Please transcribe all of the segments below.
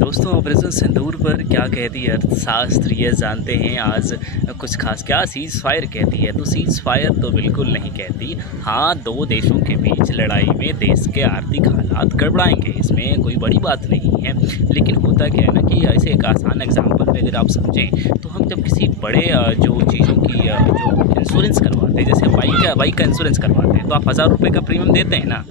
दोस्तों ऑपरेशन सिंदूर पर क्या कहती है अर्थशास्त्र ये जानते हैं आज। कुछ खास क्या सीज़ फायर कहती है, तो सीज़ फायर तो बिल्कुल नहीं कहती। हाँ, दो देशों के बीच लड़ाई में देश के आर्थिक हालात गड़बड़ाएंगे, इसमें कोई बड़ी बात नहीं है। लेकिन होता क्या है ना कि ऐसे एक आसान एग्जांपल में अगर आप समझें तो हम जब किसी बड़े जो चीज़ों की जो इंश्योरेंस करवाते हैं, जैसे बाइक का इंश्योरेंस करवाते हैं, तो आप 1000 रुपये का प्रीमियम देते हैं ना।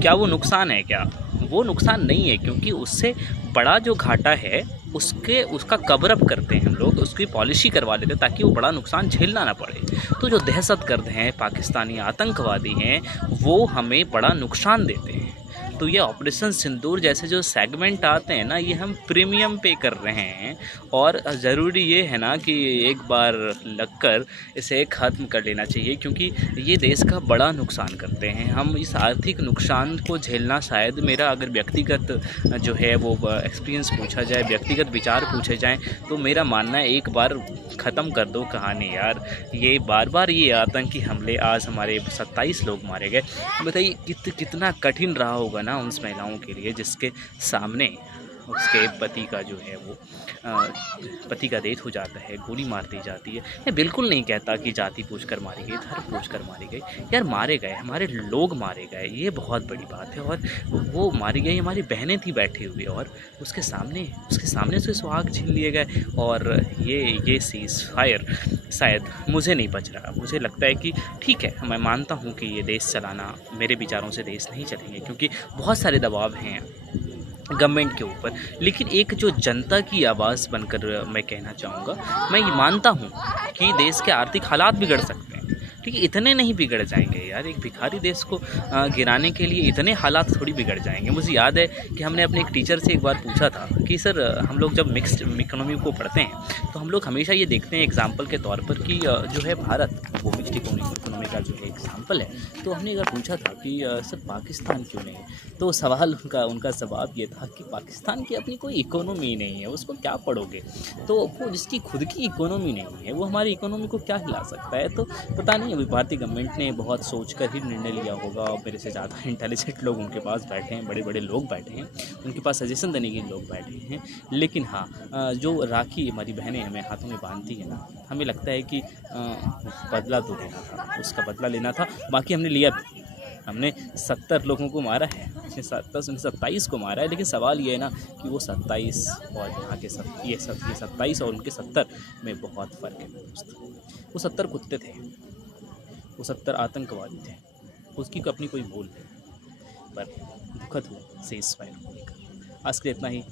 क्या वो नुकसान है? क्या वो नुकसान नहीं है, क्योंकि उससे बड़ा जो घाटा है उसका कवर अप करते हैं हम लोग, उसकी पॉलिसी करवा लेते हैं ताकि वो बड़ा नुकसान झेलना ना पड़े। तो जो दहशतगर्द हैं, पाकिस्तानी आतंकवादी हैं, वो हमें बड़ा नुकसान देते हैं। तो ये ऑपरेशन सिंदूर जैसे जो सेगमेंट आते हैं ना, ये हम प्रीमियम पे कर रहे हैं। और ज़रूरी ये है ना कि एक बार लगकर इसे ख़त्म कर लेना चाहिए, क्योंकि ये देश का बड़ा नुकसान करते हैं। हम इस आर्थिक नुकसान को झेलना, शायद मेरा अगर व्यक्तिगत जो है वो एक्सपीरियंस पूछा जाए, व्यक्तिगत विचार पूछे जाएँ, तो मेरा मानना है एक बार ख़त्म कर दो कहानी यार। ये बार ये आतंकी हमले, आज हमारे 27 लोग मारे गए। बताइए कितना कठिन रहा होगा ना उन महिलाओं के लिए जिसके सामने उसके पति का जो है वो पति का डेथ हो जाता है, गोली मार दी जाती है। मैं बिल्कुल नहीं कहता कि जाति पूछ कर मारी गई, धर्म पूछ कर मारी गई। यार मारे गए, हमारे लोग मारे गए, ये बहुत बड़ी बात है। और वो मारी गई, हमारी बहनें थी बैठी हुई, और उसके सामने से सुहाग छीन लिए गए। और ये सीज़ फायर शायद मुझे नहीं बच रहा। मुझे लगता है कि ठीक है, मैं मानता हूँ कि ये देश चलाना, मेरे विचारों से देश नहीं चलेंगे, क्योंकि बहुत सारे दबाव हैं गवर्नमेंट के ऊपर। लेकिन एक जो जनता की आवाज़ बनकर मैं कहना चाहूँगा, मैं ये मानता हूँ कि देश के आर्थिक हालात बिगड़ सकते हैं, ठीक है, इतने नहीं बिगड़ जाएंगे यार। एक भिखारी देश को गिराने के लिए इतने हालात थोड़ी बिगड़ जाएंगे। मुझे याद है कि हमने अपने एक टीचर से एक बार पूछा था कि सर, हम लोग जब मिक्स्ड इकोनॉमी को पढ़ते हैं तो हम लोग हमेशा ये देखते हैं एग्जाम्पल के तौर पर कि जो है भारत वो मिक्स्ड इकोनॉमी का जो है एग्जाम्पल है। तो हमने एक बार पूछा था कि सर पाकिस्तान क्यों नहीं? तो सवाल उनका जवाब ये था कि पाकिस्तान की अपनी कोई इकोनॉमी नहीं है, उसको क्या पढ़ोगे? तो वो जिसकी खुद की इकोनॉमी नहीं है वो हमारी इकोनॉमी को क्या हिला सकता है? तो पता नहीं, अभी भारतीय गवर्नमेंट ने बहुत सोचकर ही निर्णय लिया होगा, और मेरे से ज़्यादा इंटेलिजेंट लोग उनके पास बैठे हैं, बड़े लोग बैठे हैं, उनके पास सजेशन देने के लोग बैठे हैं। लेकिन हाँ, जो राखी हमारी बहनें हमें हाथों में बांधती है ना, हमें लगता है कि बदला तो लेना था, उसका बदला लेना था। बाकी हमने लिया भी, हमने 70 लोगों को मारा है, 27 को मारा है। लेकिन सवाल ये है ना कि वो 27 और यहाँ के ये 27 और उनके 70 में बहुत फ़र्क है दोस्त। वो 70 कुत्ते थे, वो 70 आतंकवादी थे, उसकी अपनी कोई भूल नहीं। पर दुखद हुआ सीज़ फायर होने का। आज के लिए इतना ही।